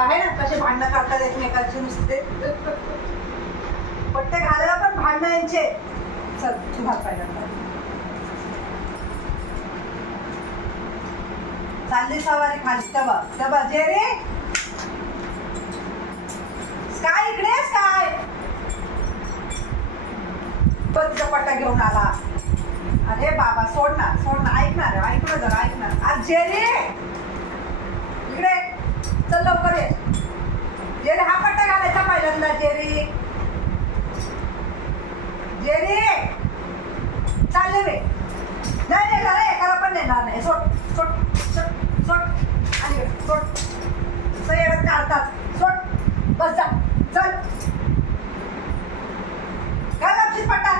आहे ना कसे भांडणं करतात एकमेकांचे नुसते पट्टे घालायला पण भांडणं यांचे. चल तू हात पाहिजे चालली सवारी खाली तबा तबा जे रे काय इकडे काय तिचा पट्टा घेऊन आला. अरे बाबा सोड ना ऐकणार जरा ऐकणार आज जेरी इकडे चल लवकर ये. जेरी हा पट्टा घालायचा पहिल्यांदा. जेरी चालले रे नाही नेणार रे एकाला पण नेणार नाही. सोड आणि सोड सय्यद काढतात. सोड बस जा चल काय लावशील पट्टा